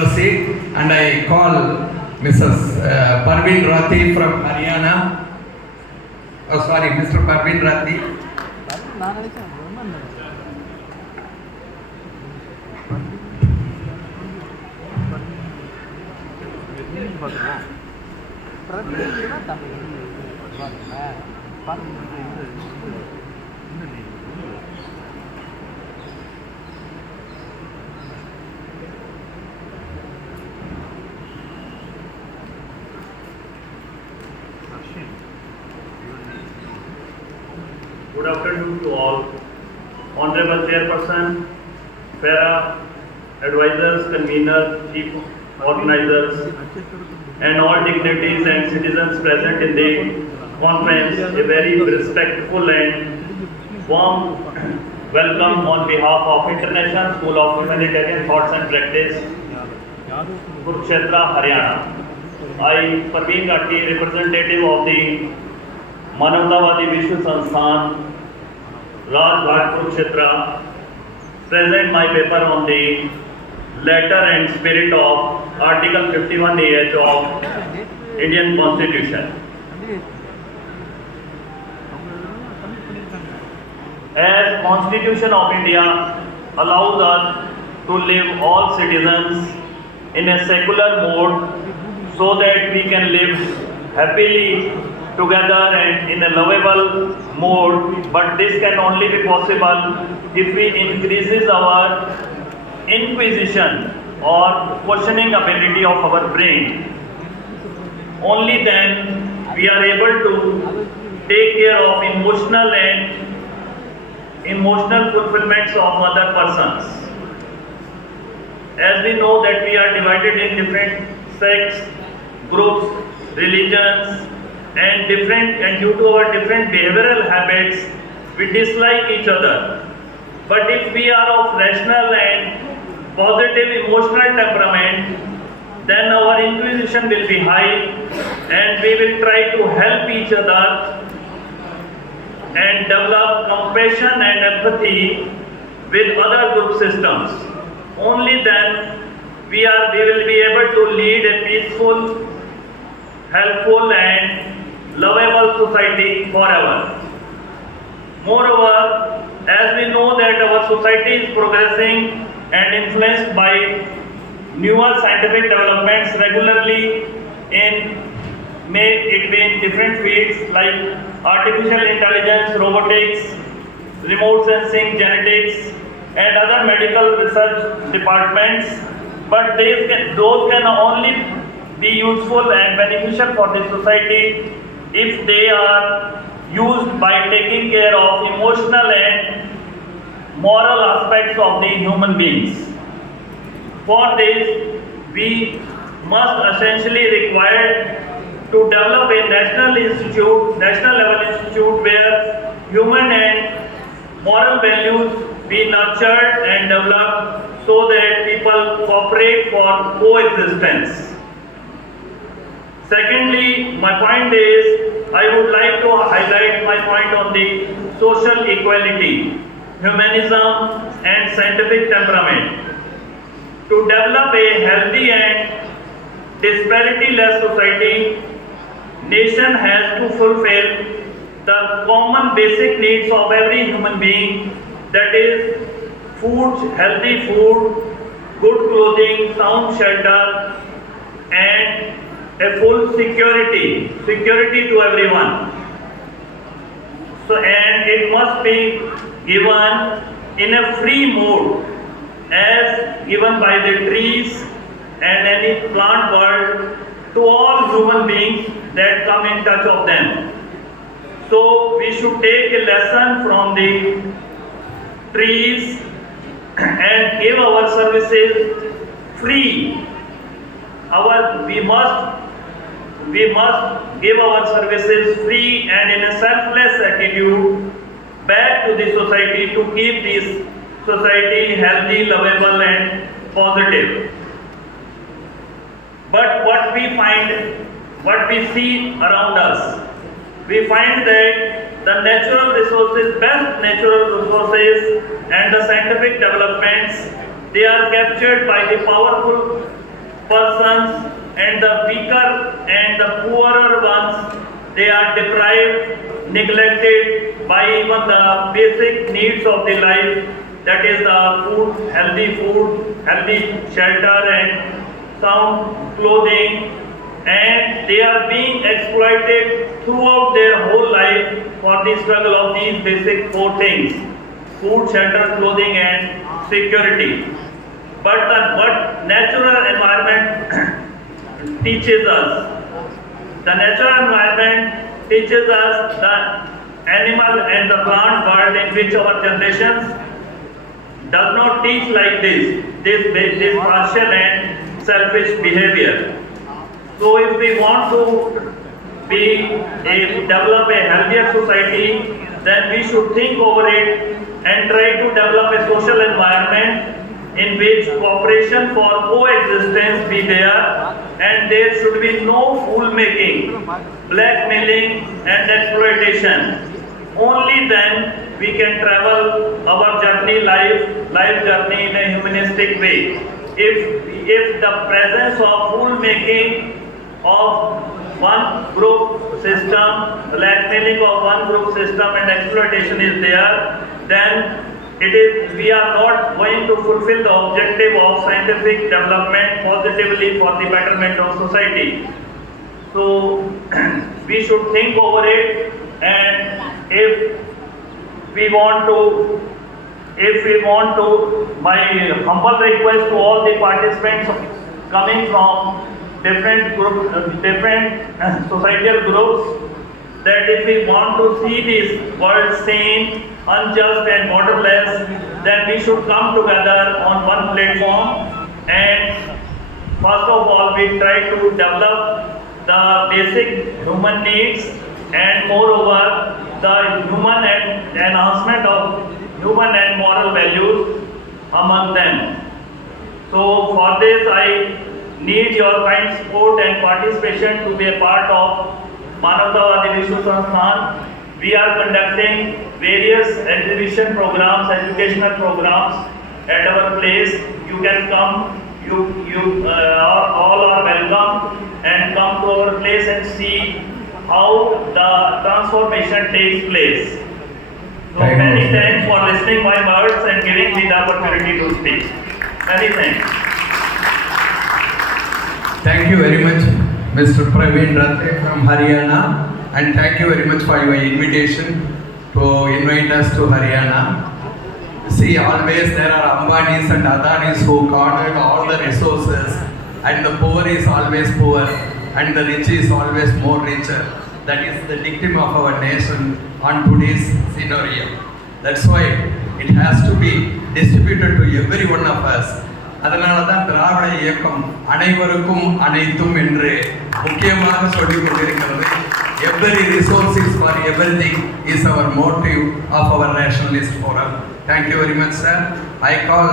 your seat, and I call Mrs. Praveen Rathi from Haryana. Oh, sorry, Mr. Praveen Rathi. Good afternoon to all. Honorable Chairperson, FIRA, advisors, conveners, chief organizers, and all dignitaries and citizens present in the conference, a very respectful and warm welcome on behalf of International School of Humanitarian Thoughts and Practice, Kurukshetra, Haryana. I, Praveen Rathi, representative of the Manavatavadi vishwasansthan, Rajghat, Kurukshetra, present my paper on the letter and spirit of Article 51AH of Indian Constitution. As Constitution of India allows us to live all citizens in a secular mode so that we can live happily together and in a lovable mode, but this can only be possible if we increases our inquisition or questioning ability of our brain. Only then we are able to take care of emotional fulfillments of other persons. As we know that we are divided in different sects, groups, religions, and due to our different behavioral habits, we dislike each other. But if we are of rational and positive emotional temperament, then our inquisition will be high and we will try to help each other and develop compassion and empathy with other group systems. Only then we will be able to lead a peaceful, helpful and lovable society forever. Moreover, as we know that our society is progressing and influenced by newer scientific developments regularly may it be in different fields like artificial intelligence, robotics, remote sensing, genetics, and other medical research departments, but those can only be useful and beneficial for the society if they are used by taking care of emotional and moral aspects of the human beings. For this, we must essentially require to develop a national level institute where human and moral values be nurtured and developed so that people cooperate for coexistence. Secondly, my point is, I would like to highlight my point on the social equality, humanism and scientific temperament. To develop a healthy and disparity-less society, nation has to fulfill the common basic needs of every human being, that is food, healthy food, good clothing, sound shelter, and a full security to everyone. So, and it must be given in a free mode, as given by the trees and any plant world to all human beings that come in touch of them. So we should take a lesson from the trees and give our services free. We must give our services free and in a selfless attitude back to the society to keep this society healthy, lovable and positive. But what we see around us, we find that the best natural resources and the scientific developments, they are captured by the powerful the poorer ones, they are deprived, neglected by even the basic needs of the life, that is the food, healthy shelter and sound clothing, and they are being exploited throughout their whole life for the struggle of these basic four things: food, shelter, clothing and security. But what natural environment teaches us, the natural environment teaches us the animal and the plant world in which our generations does not teach like this partial and selfish behavior. So if we want to develop a healthier society, then we should think over it and try to develop a social environment in which cooperation for coexistence be there, and there should be no fool making, blackmailing and exploitation. Only then we can travel our life journey in a humanistic way. If the presence of fool making of one group system, blackmailing of one group system and exploitation is there, then we are not going to fulfill the objective of scientific development positively for the betterment of society. So we should think over it, and if we want to, my humble request to all the participants coming from different societal groups, that if we want to see this world sane, unjust and borderless, then we should come together on one platform, and first of all we try to develop the basic human needs, and moreover the human and enhancement of human and moral values among them. So for this I need your kind support and participation to be a part of Manavatavadi vishwasansthan. We are conducting various exhibition programs, educational programs at our place. You can come, all are welcome, and come to our place and see how the transformation takes place. So many thanks for listening my words and giving me the opportunity to speak. Many thanks. Thank you very much, Mr. Praveen Rathi from Haryana, and thank you very much for your invitation to invite us to Haryana. See, always there are Ambanis and Adanis who cornered all the resources, and the poor is always poor, and the rich is always more richer. That is the dictum of our nation on today's scenario. That's why it has to be distributed to every one of us. அதனால தான் திராவிட இயக்கம் அனைவருக்கும் அனைத்தும் என்று முக்கியமாக சொல்லிக் கொண்டிருக்கிறது. Every resource is for everything is our motive of our rationalist forum. Thank you very much, sir. I call